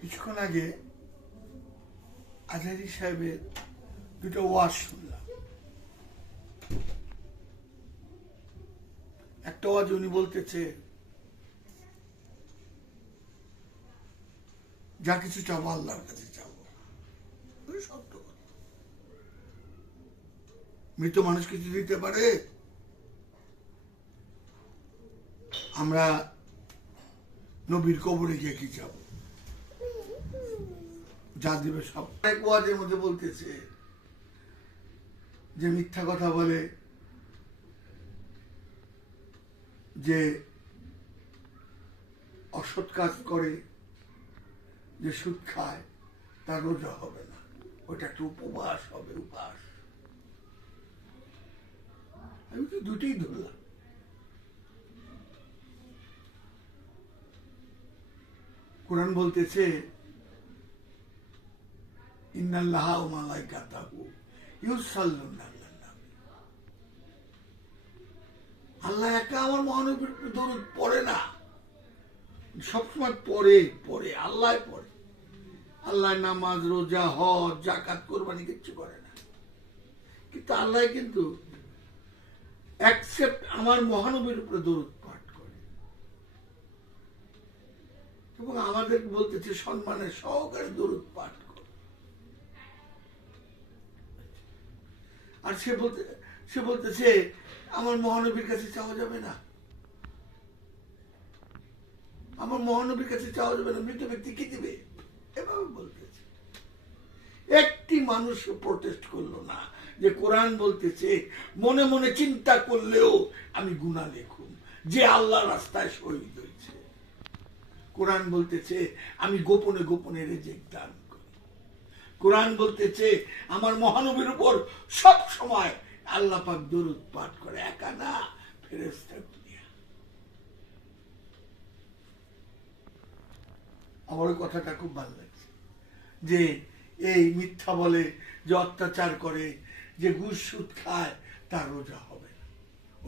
কিছুক্ষণ আগে আজহারি সাহেবের দুটো ওয়াজ শুনলাম। একটা ওয়াজ উনি বলতেছে, যা কিছু চাবো আল্লাহর কাছে চাবো। মৃত মানুষ কিছু দিতে পারে? আমরা নবীর কবরে গিয়ে কি চাবো? যা দিবে সব। এক ওয়াজের মধ্যে বলতেছে যে মিথ্যা কথা বলে, যে অসৎ কাজ করে, যে সুদ খায়, তার রোজা হবে না। ওটা একটা উপবাস হবে উপাস আমি তো দুটোই ধরলাম। কোরআন বলতেছে ইন্নাল্লাহ মালাইকাতাহু ইউসাল্লুনা আল্লাহ একা আমার মহানবীর দরুদ পড়ে না। সবসময় পড়ে পড়ে, আল্লাহ পড়ে। আল্লাহ নামাজ, রোজা, হজ জাকাত কোরবানি কিচ্ছু করে না। কিন্তু আল্লাহ কিন্তু অ্যাকসেপ্ট আমার মহানবীর উপরে দরুদ পাঠ করে। এবং আমাদের বলতেছে, সম্মানের সহকারে দরুদ পাঠ করে আর সে বলতে, সে বলতেছে, আমার মহানবীর কাছে চাওয়া যাবে না। আমার মহানবীর কাছে চাওয়া যাবে না। মৃত ব্যক্তি কি দিবে? এভাবে বলতেছে। একটি মানুষ প্রটেস্ট করল না যে কোরআন বলতেছে, মনে মনে চিন্তা করলেও আমি গুণা লেখুম, যে আল্লাহ রাস্তায় শহীদ হয়েছে। কোরআন বলতেছে, আমি গোপনে গোপনে রেজেক দান কোরআন বলতেছে, আমার মহানবীর উপর সব সময় আল্লাহ পাক দরুদ পাঠ করে, একা না ফেরেস্তা দুনিয়া। আমার কথাটা খুব ভালো লাগছে। যে এই মিথ্যা বলে, যে অত্যাচার করে, যে ঘুষ সুদ খায়, তার রোজা হবে না।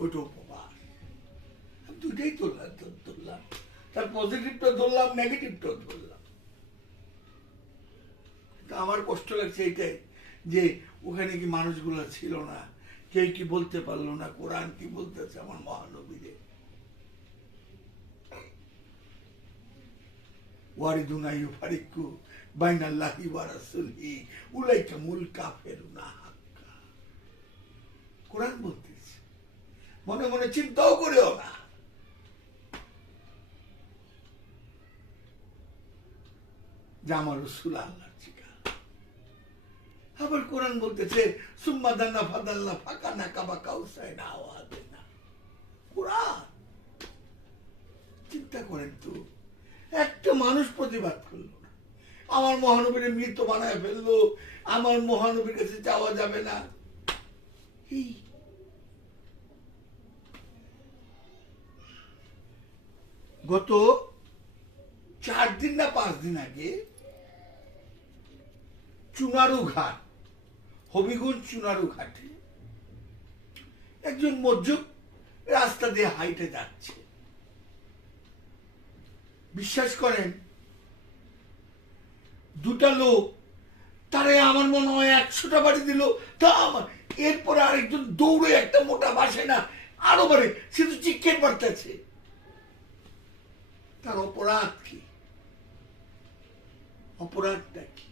ওইটা উপবাস। আমি দুইটাই তুললাম তুললাম তার পজিটিভটা ধরলাম নেগেটিভটাও ধরলাম। তা আমার কষ্ট লাগছে এইটাই, যে ওখানে কি মানুষগুলো ছিল না কেউ কি বলতে পারল না, কোরআন কি বলতেছে আমার মহানবীরে। ওয়ারিদুনা ইউফারিকু বাইনাল্লাহি ওয়া রাসূলিহি, উলাইকা মুল কাফিরুনা হাক্কা। কোরআন বলতেছে। মনে মনে চিন্তাও না। যে আমার রসুল আবার কোরআন বলতেছে, সুম্মা দান্না ফাদাল্লা না কাবা না আওয়াজে না। কোরআন। চিন্তা করেন তো, একটা মানুষ প্রতিবাদ করল আমার মহানবীর মৃত বানায় ফেলল, আমার মহানবীর কাছে যাওয়া যাবে না। এই। গত চার দিন না পাঁচ দিন আগে চুনারু ঘাট হবিগঞ্জ চুনারু ঘাটে। একজন মজ্জুক রাস্তা দিয়ে হাইটে যাচ্ছে। বিশ্বাস করেন, দুটা লোক, তারে আমার মনে হয় একশোটা বাড়ি দিল, তা আমার এরপরে আরেকজন দৌড়ে একটা মোটা বাসে না, আরও বাড়ি, সে তো চিকেন বাড়তেছে তার অপরাধ কি? অপরাধটা কি?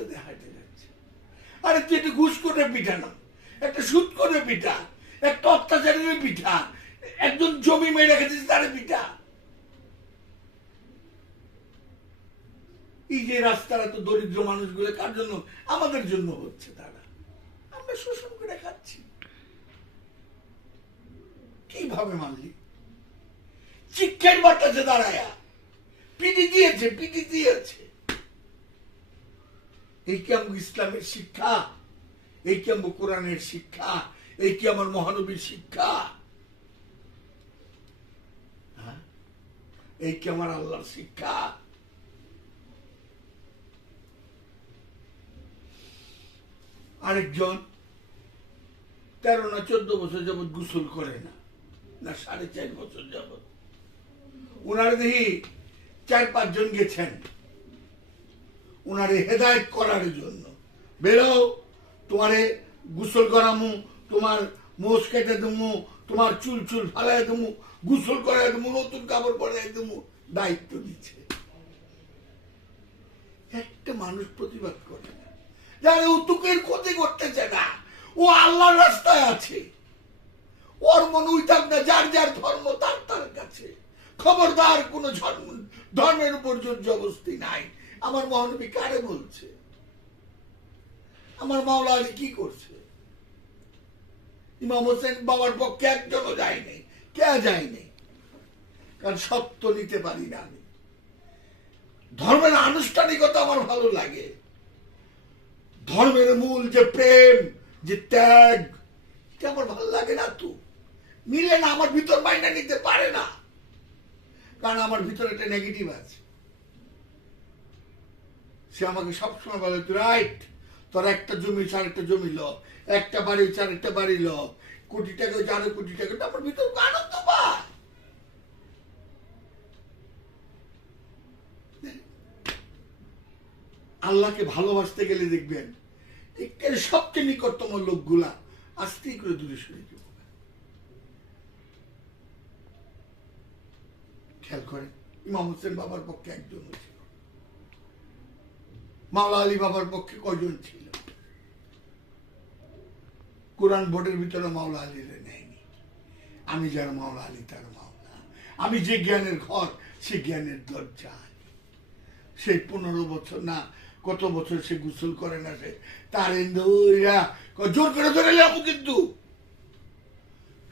রাস্তা দিয়ে হাঁটে যাচ্ছে। আরে তুই একটা ঘুষ করে পিঠা না, একটা সুদ করে পিঠা, একটা অত্যাচারের পিঠা, একজন জমি মেরে রেখেছিস তার পিঠা। এই যে রাস্তার এত দরিদ্র মানুষগুলো, কার জন্য? আমাদের জন্য হচ্ছে তারা। আমরা শোষণ করে খাচ্ছি। কীভাবে মানলি? চিকেন বাটাছে দাঁড়ায়া। পিটি দিয়েছে পিটি দিয়েছে। এই কি ইসলামের শিক্ষা? এই কি আমার কোরআনের শিক্ষা? এই কি আমার মহানবীর শিক্ষা? হ্যাঁ? এই কি আমার আল্লাহর শিক্ষা? আরেকজন, তেরো না চোদ্দ বছর যাবৎ গোসল করে না না সাড়ে চার বছর যাবৎ। ওনার দেখি চার পাঁচজন গেছেন। ওনারে হেদায়ত করার জন্য। বেরো, তোমারে গোসল করামু, তোমার মোষ কেটে দেবো তোমার চুল চুল ফালাই দেবো গোসল করাই দেবো নতুন কাপড় পরাই দেবো দায়িত্ব দিচ্ছে একটা মানুষ প্রতিবাদ করে না। যারা উতুকের ক্ষতি করতেছে না। ও আল্লাহর রাস্তায় আছে। ওর মনে উইতাম না, যার যার ধর্ম তার তার কাছে। খবরদার কোন ধর্ম ধর্মের উপর জবস্তি নাই। আমার মহানবী কারে বলছে? আমার মাওলা আলী কি করছে? ইমাম হোসেন বাবার পক্ষে একজনও যায়নি কে যায়নি কারণ সত্য নিতে পারি না আমি। ধর্মের আনুষ্ঠানিকতা আমার ভালো লাগে। ধর্মের মূল যে প্রেম, যে ত্যাগ, এটা আমার ভালো লাগে না তো। মিলে না, আমার ভিতর মাইনা নিতে পারে না। কারণ আমার ভিতরে একটা নেগেটিভ আছে। সে আমাকে সবসময় বলে, তুই রাইট, তোর একটা জমি চার একটা জমি ল একটা বাড়ি চার একটা বাড়ি ল কোটি টাকা চার কোটি টাকা তো আমার ভিতর আনন্দ পায়? আল্লাহকে ভালোবাসতে গেলে দেখবেন, একের সবচেয়ে নিকটতম লোকগুলা আস্তেই করে দূরে সরে যাব খেয়াল করে ইমাম হোসেন বাবার পক্ষে একজন ছিল মাওলা আলী বাবার পক্ষে কজন ছিল? কোরআন বোর্ডের ভিতরে মাওলা আলীরে নেয়নি। আমি যার মাওলা আলী, তার মাওলা। আমি যে জ্ঞানের ঘর, সে জ্ঞানের দরজা। সেই পনেরো বছর, না, কত বছর সে গোসল করে না সে? তার ইন্দুরা জোর করে ধরে যাব কিন্তু।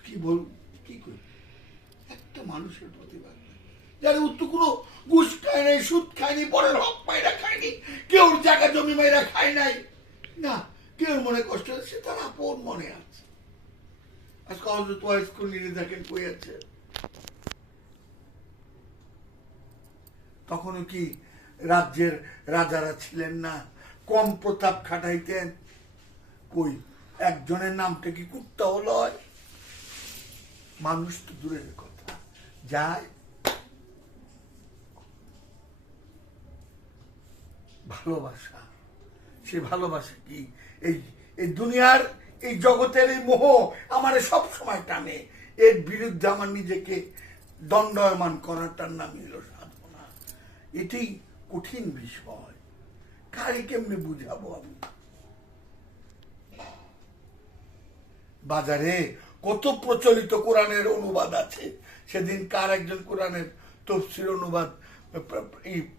কি বল, কি করি? একটা মানুষের প্রতিবাদ। যারা উত্তর কোনো ঘুষ খায় নাই, সুদ পরের হক মাইরা জায়গা জমি মাইরা নাই। না মনে কষ্ট তার আপন মনে আছে। আজকে দেখেন কই আছে। তখনও কি রাজ্যের রাজারা ছিলেন না, কম প্রতাপ খাটাইতেন। কই, একজনের নামটা কি কুত্তাও লয়? মানুষ তো দূরের কথা। যায় ভালোবাসা। সে ভালোবাসা কি? এই এই দুনিয়ার, এই জগতের এই মোহ আমার সব সময় টানে। এর বিরুদ্ধে আমার নিজেকে দণ্ডায়মান করাটার নাম হলো সাধনা। এটি কঠিন বিষয়। কারে কেমনে বুঝাবো আমি? বাজারে কত প্রচলিত কোরআনের অনুবাদ আছে। সেদিন কার একজন কোরআনের তফসির অনুবাদ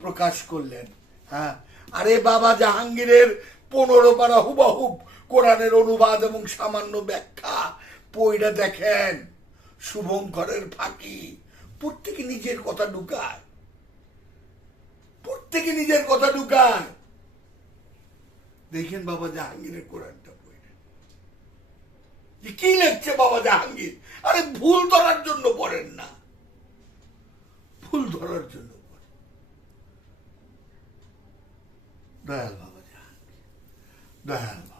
প্রকাশ করলেন? হ্যাঁ? আরে বাবা, জাহাঙ্গীরের পনেরো পারা হুবাহুব কোরআনের অনুবাদ এবং সামান্য ব্যাখ্যা। পইটা দেখেন, শুভঙ্করের ফাঁকি। প্রত্যেকে নিজের কথা ঢুকায় প্রত্যেকে নিজের কথা ঢুকায় দেখেন বাবা, জাহাঙ্গীরের কোরআনটা পড়ে যে কি লিখছে বাবা জাহাঙ্গীর? আরে ভুল ধরার জন্য পড়েন না। ভুল ধরার জন্য পড়েন দয়াল বাবা জাহাঙ্গীর দয়াল